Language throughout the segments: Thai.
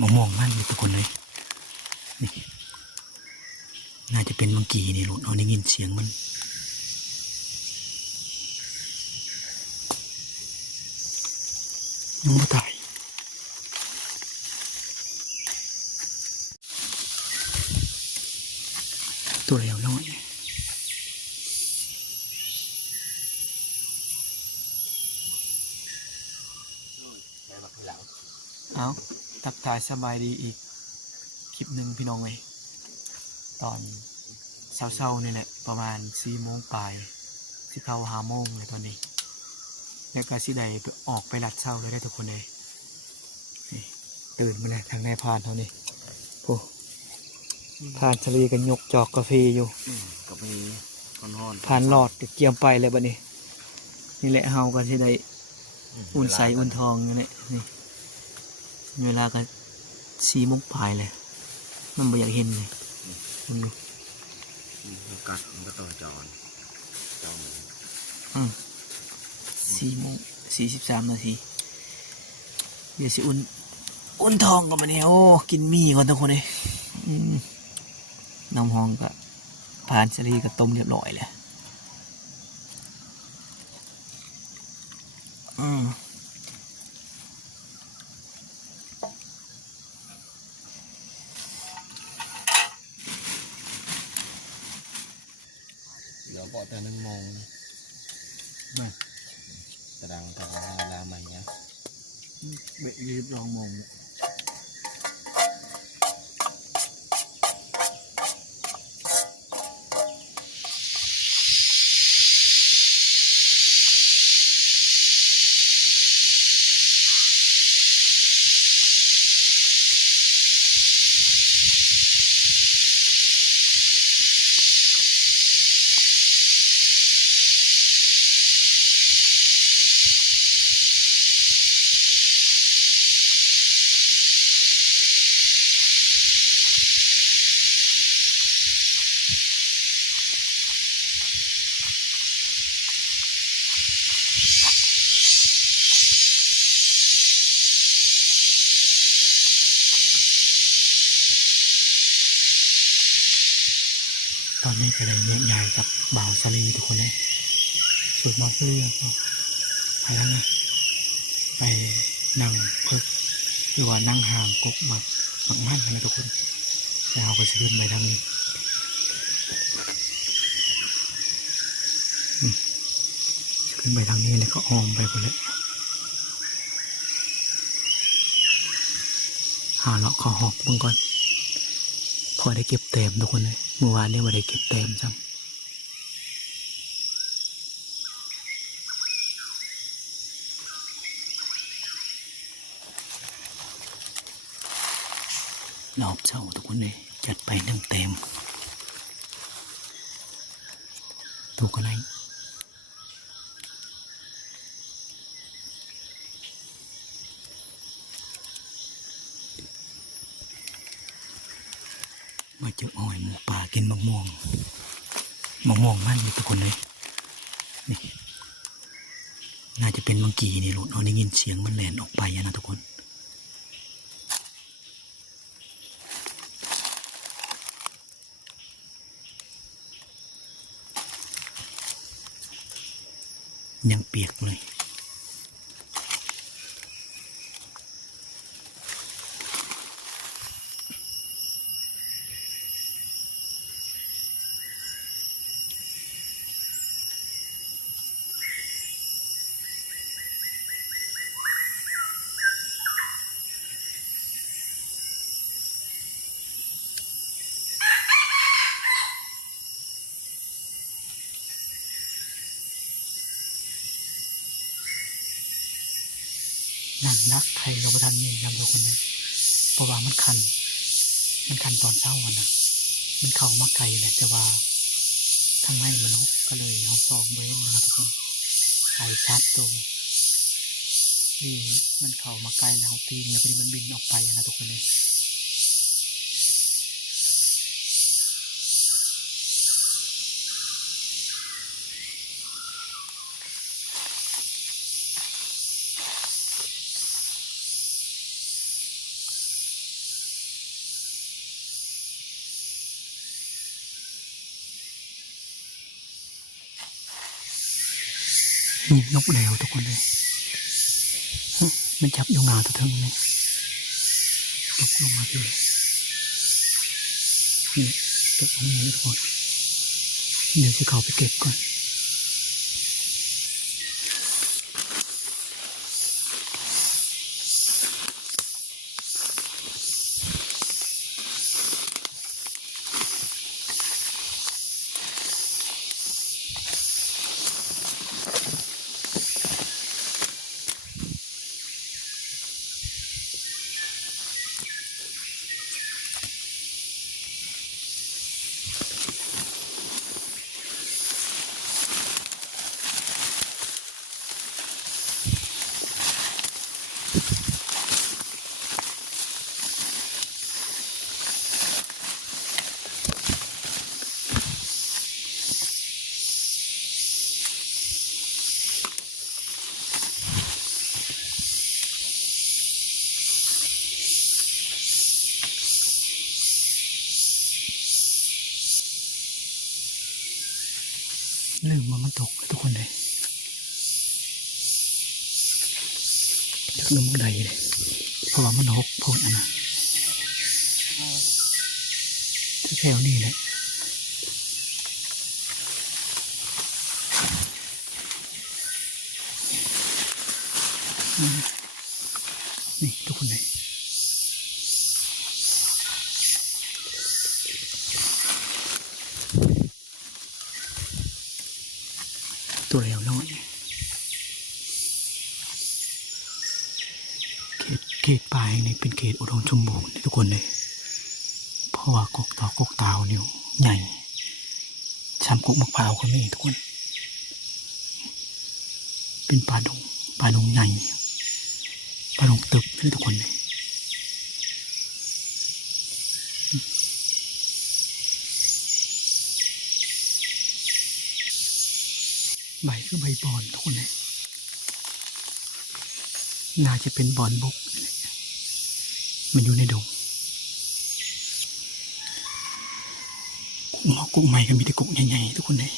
มองมันเลยทุกคนเลยนี่น่าจะเป็นมังกี้นี่ลูกเราได้ยินเสียงมันยังไม่ตายตัวเร็วน้อยเอาทักทายสบายดีอีกคลิปหนึ่งพี่น้องเลยตอนเช้าๆนี่แหละประมาณ4 โมงปลายสิเข้า5 โมงเลยตอนนี้แล้วก็สิได้ออกไปลัดเช้าเลยได้ทุกคนเลยนี่ตื่นมาเลยทางในพานเท่านี้โอ้พานทะเลกันยกจอกกาแฟอยู่กาแฟร้อนพานหลอดเกี่ยมไปเลยบัดนี้นี่แหละเฮากันที่ได้อุ่นใสอุ่นทองนี่แหละนี่เวลากัน4 โมงปลายเลยมันไม่อยากเห็นเลยคุณดูกัดมันก็ต่อจอน4 โมง 43 นาทีเดี๋ยวสิอุ่นทองกันมาเนี่ยโอ้กินมี่ก่อนทุกคนเลยน้ำห้องก็ผ่านสลีกับต้มเรียบร้อยเลยเดี๋ยวบอกแต่1 โมงตารางทางเวลาใหม่เนี่ยเบะรีบลองมองตอนนี้ก็ได้แยกย้ายกับบ่าวสลีทุกคนเลยสุดมาเพื่อพลังนะไปนั่งเพิกหรือว่านั่งห่างกบหมักมั่นนะทุกคนแล้วเราก็จะขึ้นไปทางนี้ขึ้นไปทางนี้แล้วก็อ้อมไปหมดเลยหาเลาะขอหอกมึงก่อนพอได้เก็บเต็มทุกคนเลยเมื่อวานนี้มาได้เก็บเต็มซ้ำรอบเช้าทุกคนเลยจัดไปนั่งเต็มถูกอะไรมาเจออ้อยหมูป่ากินมะม่วงมันเลยทุกคนเลยนี่น่าจะเป็นมังกี้นี่ลูกเราได้ยินเสียงมันแหลนออกไปนะทุกคนยังเปียกเลยนั่งนักใครเราประทานนี่ยำทุกคนเลยเพราะว่ามันคันตอนเช้านะมันเข้ามาไกลเลยแต่ว่าทางในมันก็เลยเอาซองไว้นะครับทุกคนไก่ชัดตัวนี่มันเข้ามาไกลแล้วตีเนี่ยพอดีมันบินออกไปนะทุกคนเลย นี่นกแล้วทุกคนเลยมันจับอยู่งาตัวเทิงเลยตกลงมาพี่นี่ตกลงมาทุกคนเดี๋ยวจะเข้าไปเก็บก่อนลืมมันตกทุกคนเลยจากลมใดเลยเพราะว่ามันหกโพดนะแถวนี้แหละนี่ทุกคนเลยตัวเร็วน้อยเขตป่าแห่งนี้เป็นเขตอุดมสมบูรณ์ทุกคนเลยเพราะว่ากกตาวนิ้วใหญ่ช้ำกกมะพร้าวก็มีทุกคนเป็นป่าดงใหญ่ป่าดงตึกนี่ทุกคนเลยใบคือใบบอนทุกคนเลยน่าจะเป็นบอนบกมันอยู่ในดงกุ้งใหม่ก็มีแต่กุ้งใหญ่ๆทุกคนเลย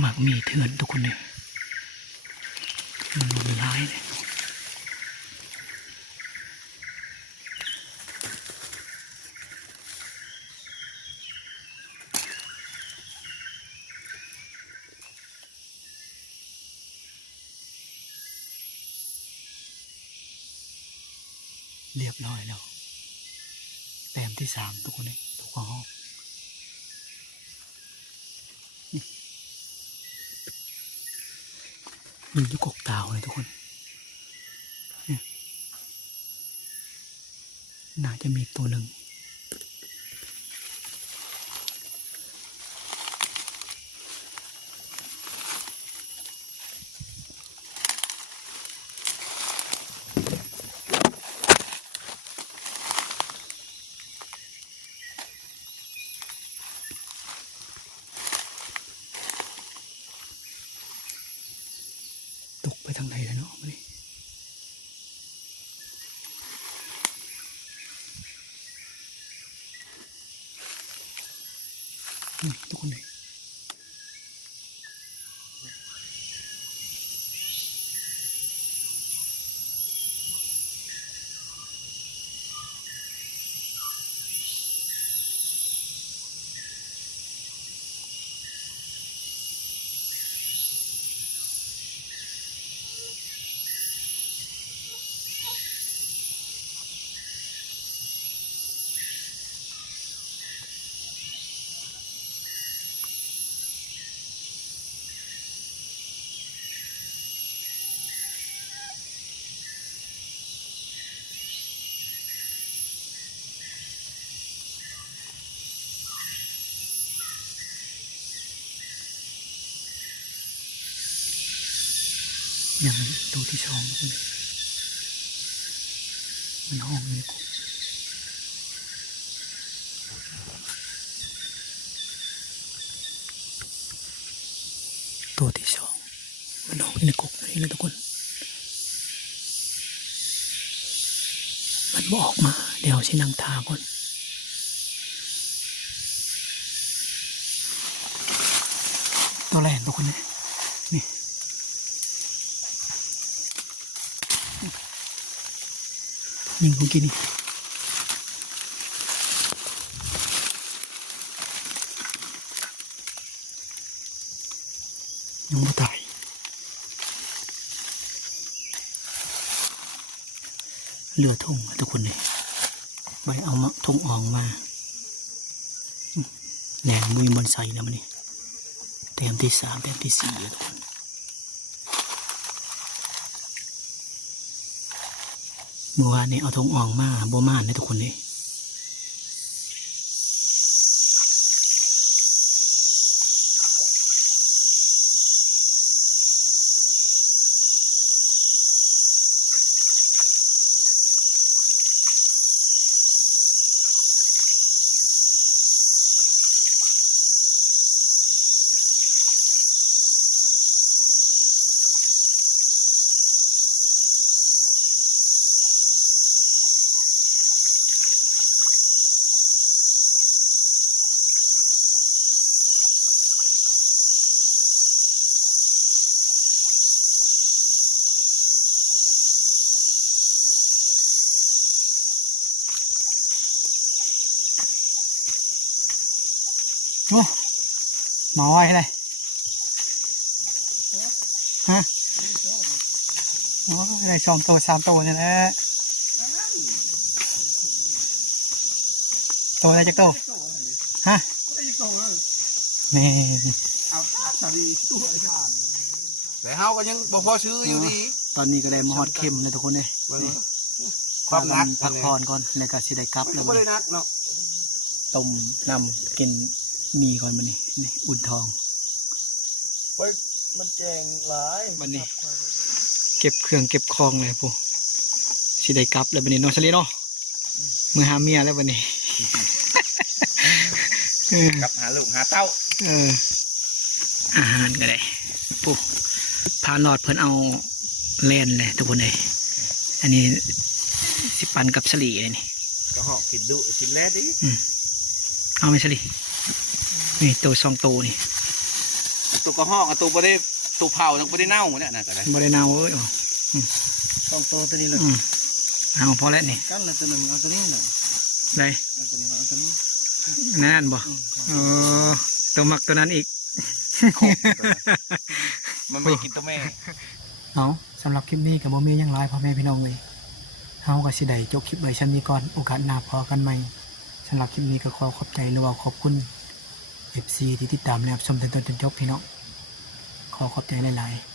หมากมีเถื่อนทุกคนเลยมันรุนร้ายเลยเรียบร้อยแล้วแต้มที่3ทุกคนเลยทุกห้องมันอยู่กกตาวเลยทุกคนน่าจะมีตัวหนึ่งตกไปทางไหนแล้วเนาะมาดิทุกคนเลยยังตัวที่2ทุกคนเลยมันห้องเลยตัวที่2มันห้องในกกนี่เลยทุกคน มันบ่ออกมาเดี๋ยวสินั่งทาก่อนตัวแรกทุกคนนี่ยิงของกินนี่ยังไม่ตายเหลือทุ่งทุกคนเลยไปเอามาทุ่งอ่องมาแหนงมือบนใส่นะมันนี่เต็มที่3เต็มที่4ทุกคนเมื่อวานนี้เอาทุ่งอ่องมาบ่มานนะทุกคนเลยโอ้หมาไว้เลยฮะโอ้ได้2 ตัว 3 ตัวนี่แหละตัวอะไรจากตัวฮะนี่ แต่เฮาก็ยังบ่พอซื้ออยู่ดี ตอนนี้ก็ได้มอดเข้มเลยทุกคนเลยนี่ ความนัก พักผ่อนก่อนแล้วก็สิได้กลับ มัน แล้ ก็ ว บ่ได้นักเนาะ ต้มน้ำกินมีก่อนมันนี่อุ่นทอง มันแจงหลาย บันนี้เก็บเครื่องเก็บคองเลยพวกสิได้กลับแล้วบันนี้เนาะสลีเนาะมือหาเมียแล้วบันนี้ กับหาลูกหาเต้า อาหารก็ได้ปุ๊บพาหลอดเพิ่นเอาเล่นเลยทุกคนเลยอันนี้สิปันกับสลีเลยนี่ ก็หอกกินดุกินแลดิ เอาไหมสลีนี่ตัว2 ตัวนี่ ตัวก็หอกตัวบ่ได้ตัวเผาทั้งบ่ได้เน่าเนี่ยน่ะก็ได้ บ่ได้เน่าเอ้ย 2ตัวตัวนี้เลย เอาพอแล้วนี่ กันแล้วตัวนึงเอาตัวนี้น่ะ ได้ เอาตัวนี้เอาตัวนี้ นั่นบ่ตัวมักตัวนั้นอีก มันไม่กินตัวแม่ เอาสำหรับคลิปนี้กับโมมี่ยังไลฟ์พ่อแม่พี่น้องเลยเฮากับสิได้จบคลิปไว้ชั้นนี้ก่อนโอกาสหน้าพอกันใหม่สำหรับคลิปนี้ก็ขอขอบใจหรือว่าขอบคุณ FC ที่ติดตามและรับชมจนต้นจนจบพี่น้องขอขอบใจหลายๆ